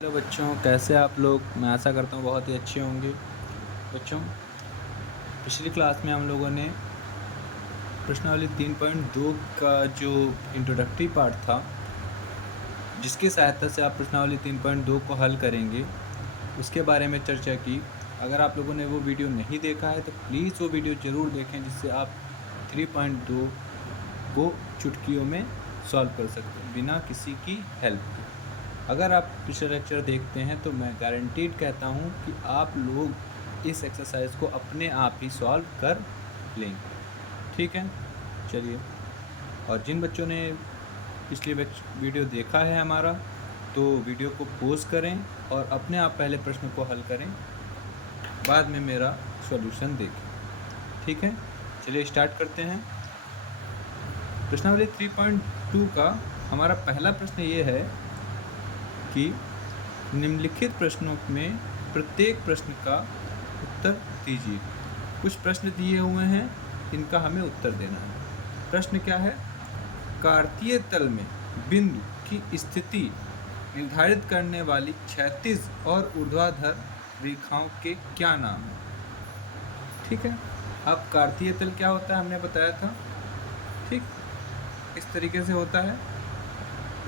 Hello बच्चों, कैसे आप लोग? मैं आशा करता हूँ बहुत ही अच्छे होंगे। बच्चों, पिछली क्लास में हम लोगों ने प्रश्नावली 3.2 का जो इंट्रोडक्टरी पार्ट था, जिसकी सहायता से आप प्रश्नावली 3.2 को हल करेंगे, उसके बारे में चर्चा की। अगर आप लोगों ने वो वीडियो नहीं देखा है तो प्लीज़ वो वीडियो ज़रूर देखें, जिससे आप 3.2 को चुटकियों में सॉल्व कर सकते हैं बिना किसी की हेल्प के। अगर आप पिछले लेक्चर देखते हैं तो मैं गारंटीड कहता हूँ कि आप लोग इस एक्सरसाइज को अपने आप ही सॉल्व कर लेंगे। ठीक है, चलिए। और जिन बच्चों ने पिछली वीडियो देखा है हमारा, तो वीडियो को पॉज करें और अपने आप पहले प्रश्न को हल करें, बाद में मेरा सॉल्यूशन देखें। ठीक है, चलिए स्टार्ट करते हैं। प्रश्नावली 3.2 का हमारा पहला प्रश्न ये है कि निम्नलिखित प्रश्नों में प्रत्येक प्रश्न का उत्तर दीजिए। कुछ प्रश्न दिए हुए हैं, इनका हमें उत्तर देना है। प्रश्न क्या है? कार्तीय तल में बिंदु की स्थिति निर्धारित करने वाली क्षैतिज और ऊर्ध्वाधर रेखाओं के क्या नाम हैं? ठीक है, अब कार्तीय तल क्या होता है हमने बताया था। ठीक, इस तरीके से होता है।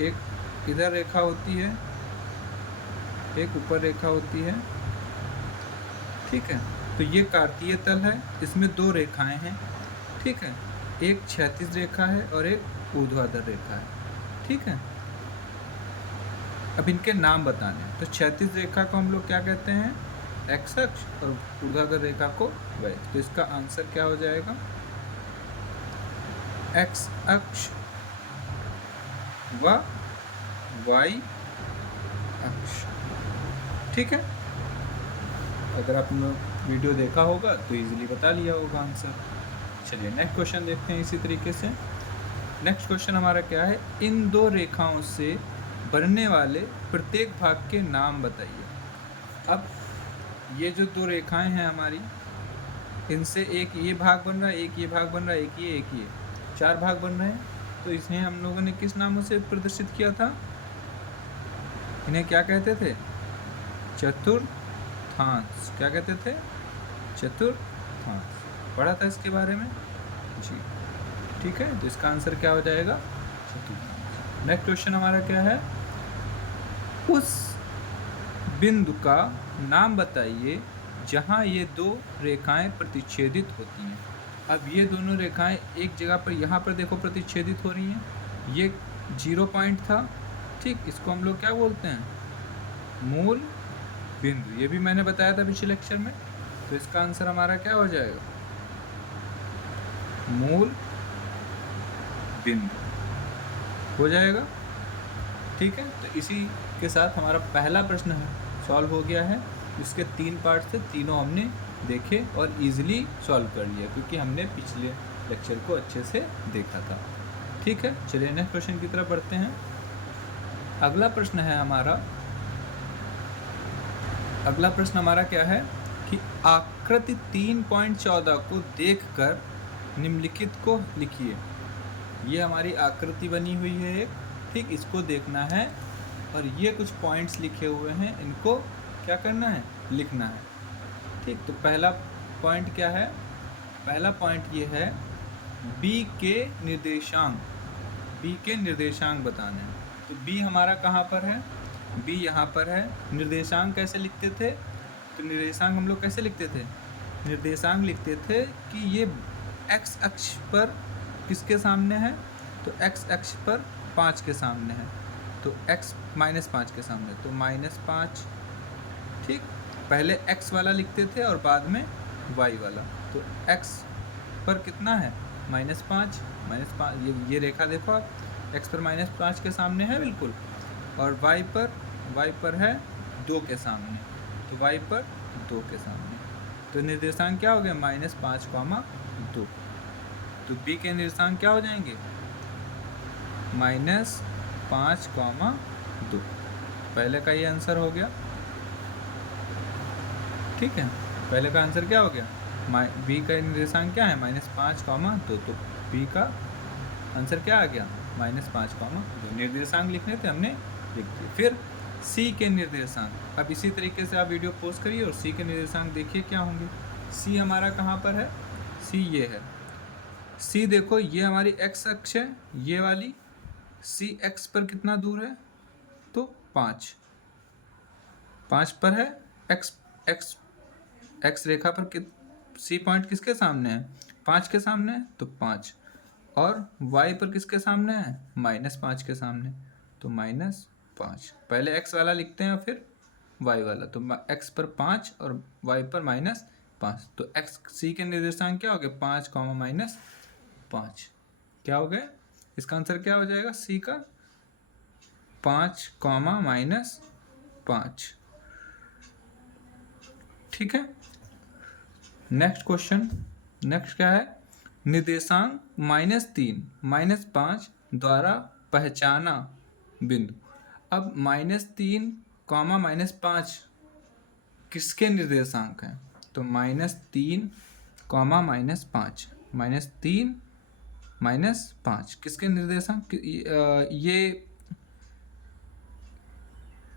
एक इधर रेखा होती है, एक ऊपर रेखा होती है। ठीक है, तो ये कार्तीय तल है, इसमें दो रेखाएं हैं। ठीक है, एक क्षैतिज रेखा है और एक ऊर्ध्वाधर रेखा है। ठीक है, अब इनके नाम बताने हैं। तो क्षैतिज रेखा को हम लोग क्या कहते हैं? एक्स अक्ष, और ऊर्ध्वाधर रेखा को वाई। तो इसका आंसर क्या हो जाएगा? एक्स अक्ष व वाई अक्ष। ठीक है, अगर आपने वीडियो देखा होगा तो इजीली बता लिया होगा आंसर। चलिए नेक्स्ट क्वेश्चन देखते हैं इसी तरीके से। नेक्स्ट क्वेश्चन हमारा क्या है? इन दो रेखाओं से बनने वाले प्रत्येक भाग के नाम बताइए। अब ये जो दो रेखाएं हैं हमारी, इनसे एक ये भाग बन रहा है, एक ये भाग बन रहा है, एक ये चार भाग बन रहे हैं। तो इन्हें हम लोगों ने किस नामों से प्रदर्शित किया था? इन्हें क्या कहते थे? चतुर्थांश। क्या कहते थे? चतुर्थांश। पढ़ा था इसके बारे में जी। ठीक है, तो इसका आंसर क्या हो जाएगा? चतुर्थांश। नेक्स्ट क्वेश्चन हमारा क्या है? उस बिंदु का नाम बताइए जहां ये दो रेखाएं प्रतिच्छेदित होती हैं। अब ये दोनों रेखाएं एक जगह पर, यहाँ पर देखो, प्रतिच्छेदित हो रही हैं। ये 0 पॉइंट था। ठीक, इसको हम लोग क्या बोलते हैं? मूल बिंदु। ये भी मैंने बताया था पिछले लेक्चर में। तो इसका आंसर हमारा क्या हो जाएगा? मूल बिंदु हो जाएगा। ठीक है, तो इसी के साथ हमारा पहला प्रश्न सॉल्व हो गया है। इसके 3 पार्ट थे, तीनों हमने देखे और इजीली सॉल्व कर लिया, क्योंकि हमने पिछले लेक्चर को अच्छे से देखा था। ठीक है, चलिए नेक्स्ट क्वेश्चन की तरफ बढ़ते हैं। अगला प्रश्न हमारा क्या है कि आकृति 3.14 को देखकर निम्नलिखित को लिखिए। ये हमारी आकृति बनी हुई है एक। ठीक, इसको देखना है और ये कुछ पॉइंट्स लिखे हुए हैं, इनको क्या करना है? लिखना है। ठीक, तो पहला पॉइंट क्या है? पहला पॉइंट ये है b के निर्देशांक। b के निर्देशांक बताने हैं। तो b हमारा कहाँ पर है? b यहाँ पर है। निर्देशांक कैसे लिखते थे? तो निर्देशांक हम लोग कैसे लिखते थे? निर्देशांक लिखते थे कि ये x अक्ष पर किसके सामने है? तो x अक्ष पर 5 के सामने है। तो x -5 के सामने, तो -5। ठीक, पहले x वाला लिखते थे और बाद में y वाला। तो x पर कितना है? -5। ये रेखा देखो आप, x पर -5 के सामने है बिल्कुल, और y पर है 2 के सामने। तो y पर 2 के सामने, तो निर्देशांक क्या हो गया? -5, 2। तो b के निर्देशांक क्या हो जाएंगे? -5, 2। पहले का ये आंसर हो गया। ठीक है, पहले का आंसर क्या हो गया? b का निर्देशांक क्या है? -5, 2। तो b का आंसर क्या आ गया? -5, 2। निर्देशांक लिखने थे, हमने लिख दिए। फिर सी के निर्देशांक। अब इसी तरीके से आप वीडियो पोस्ट करिए और सी के निर्देशांक देखिए क्या होंगे। सी हमारा कहाँ पर है, सी ये है। सी देखो ये हमारी एक्स अक्ष है, ये वाली। सी एक्स पर कितना दूर है, तो 5 पर है। एक्स एक्स एक्स रेखा पर सी पॉइंट किसके सामने है, 5 के सामने है, तो 5। और वाई पर किसके सामने है, -5 के सामने, तो -5। पहले एक्स वाला लिखते हैं फिर वाई वाला। तो एक्स पर 5 और वाई पर -5। तो एक्स सी के निर्देशांक क्या हो गए, 5, -5। क्या हो गए, इसका आंसर क्या हो जाएगा, सी का 5, -5। ठीक है। नेक्स्ट क्वेश्चन, नेक्स्ट क्या है, निर्देशांक -3, -5 द्वारा पहचाना बिंदु। अब -3, -5 किसके निर्देशांक हैं, तो -3, -5, -3, -5 किसके निर्देशांक, ये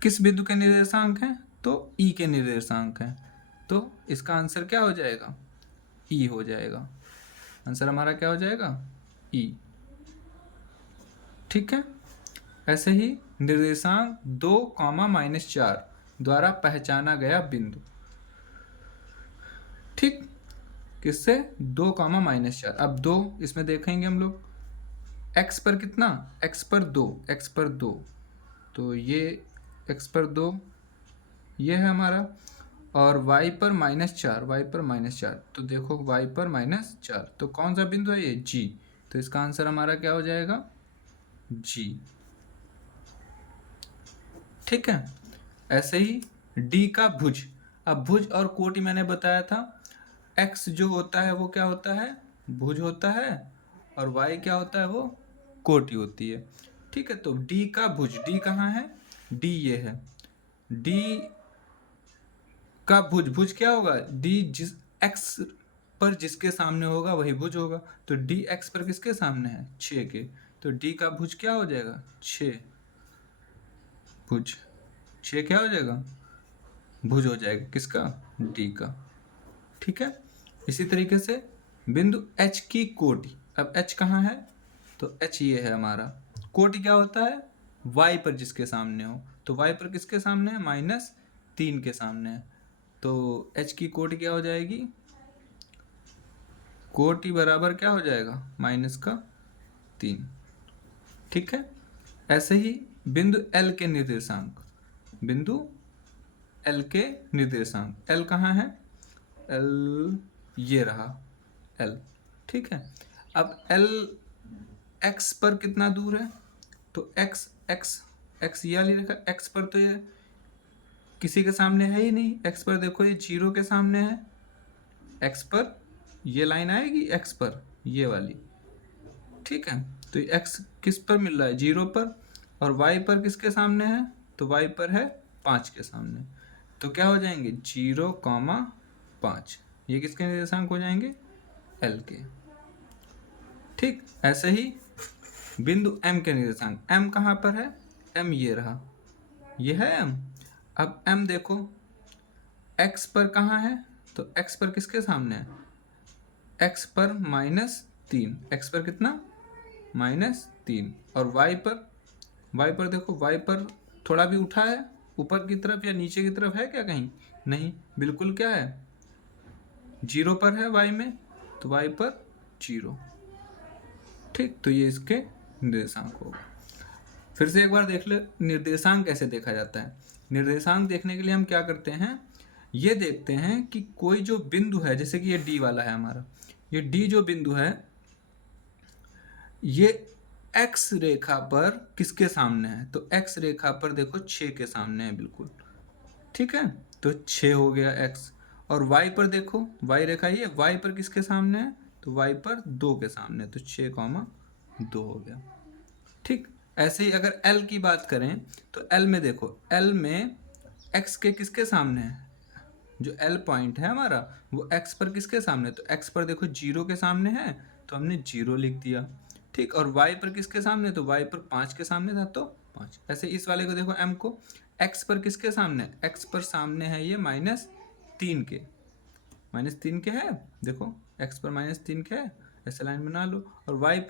किस बिंदु के निर्देशांक हैं, तो ई के निर्देशांक हैं। तो इसका आंसर क्या हो जाएगा, ई हो जाएगा। आंसर हमारा क्या हो जाएगा, ई। ठीक है। ऐसे ही निर्देशांक 2, -4 द्वारा पहचाना गया बिंदु। ठीक, किससे, 2, -4। अब 2 इसमें देखेंगे हम लोग, x पर कितना, x पर 2, x पर 2, तो ये x पर 2 ये है हमारा। और y पर -4, y पर -4, तो देखो y पर -4, तो कौन सा बिंदु है ये, G। तो इसका आंसर हमारा क्या हो जाएगा, G। ठीक है। ऐसे ही D का भुज। अब भुज और कोटि मैंने बताया था, x जो होता है वो क्या होता है, भुज होता है, और y क्या होता है, वो कोटि होती है। ठीक है। तो D का भुज, D कहाँ है, D ये है। D का भुज, भुज क्या होगा, D जिस x पर जिसके सामने होगा वही भुज होगा। तो D x पर किसके सामने है, 6 के, तो D का भुज क्या हो जाएगा, 6। भुज 6 क्या हो जाएगा, भुज हो जाएगा किसका, D का। ठीक है। इसी तरीके से बिंदु H की कोटि। अब H कहाँ है, तो H ये है हमारा। कोटि क्या होता है, Y पर जिसके सामने हो, तो Y पर किसके सामने है, -3 के सामने है। तो H की कोटि क्या हो जाएगी, कोटि बराबर क्या हो जाएगा, -3। ठीक है। ऐसे ही बिंदु L के निर्देशांक, बिंदु L के निर्देशांक, L कहाँ है, L ये रहा L। ठीक है। अब L x पर कितना दूर है, तो x x x ये वाली रेखा x पर तो ये किसी के सामने है ही नहीं। x पर देखो ये 0 के सामने है, x पर ये लाइन आएगी, x पर ये वाली। ठीक है। तो ये x किस पर मिल रहा है, 0 पर, और y पर किसके सामने है, तो y पर है 5 के सामने। तो क्या हो जाएंगे, 0, 5, ये किसके निर्देशांक हो जाएंगे, L के। ठीक। ऐसे ही बिंदु M के निर्देशांक, M कहाँ पर है, M ये रहा, ये है M। अब M देखो x पर कहाँ है, तो x पर किसके सामने है, x पर -3, x पर कितना, -3। और y पर देखो, y पर थोड़ा भी उठा है ऊपर की तरफ या नीचे की तरफ है क्या कहीं, नहीं, बिल्कुल क्या है, 0 पर है y में, तो y पर 0। ठीक। तो ये इसके निर्देशांक होगा। फिर से एक बार देख ले निर्देशांक कैसे देखा जाता है। निर्देशांक देखने के लिए हम क्या करते हैं, ये देखते हैं कि कोई जो बिंदु है, जैसे कि ये D वाला है हमारा, ये D जो बिंदु है ये x रेखा पर किसके सामने है, तो x रेखा पर देखो 6 के सामने है बिल्कुल। ठीक है। तो 6 हो गया x। और y पर देखो, y रेखा ये y पर किसके सामने है, तो y पर 2 के सामने, तो 6, 2 हो गया। ठीक। ऐसे ही अगर L की बात करें, तो L में देखो, L में x के किसके सामने है, जो L पॉइंट है हमारा वो x पर किसके सामने, तो x पर देखो 0 के सामने है, तो हमने 0 लिख दिया। ठीक। और y पर किसके सामने, तो y पर 5 के सामने था, तो 5। ऐसे इस वाले को देखो, M को एक्स पर किसके सामने, एक्स पर सामने है ये -3 के, -3 के है, देखो एक्स पर -3 के है, ऐसा लाइन बना लो। और वाई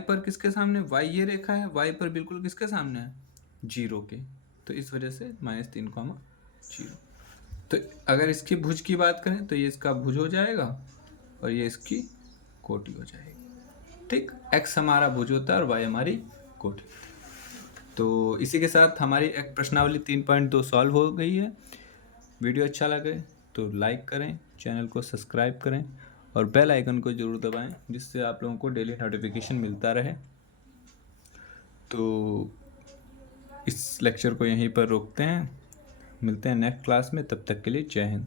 पर किसके सामने, वाई ये रेखा है, वाई पर बिल्कुल किसके सामने है, 0 के, तो इस वजह से -3, 0। तो अगर इसकी भुज की बात करें तो ये इसका भुज हो जाएगा और ये इसकी कोटि हो जाएगी। ठीक, x हमारा भुज होता है और y हमारी कोटि। तो इसी के साथ हमारी एक प्रश्नावली 3.2 सॉल्व हो गई है। वीडियो अच्छा लगे तो लाइक करें, चैनल को सब्सक्राइब करें और बेल आइकन को ज़रूर दबाएं, जिससे आप लोगों को डेली नोटिफिकेशन मिलता रहे। तो इस लेक्चर को यहीं पर रोकते हैं, मिलते हैं नेक्स्ट क्लास में, तब तक के लिए जय हिंद।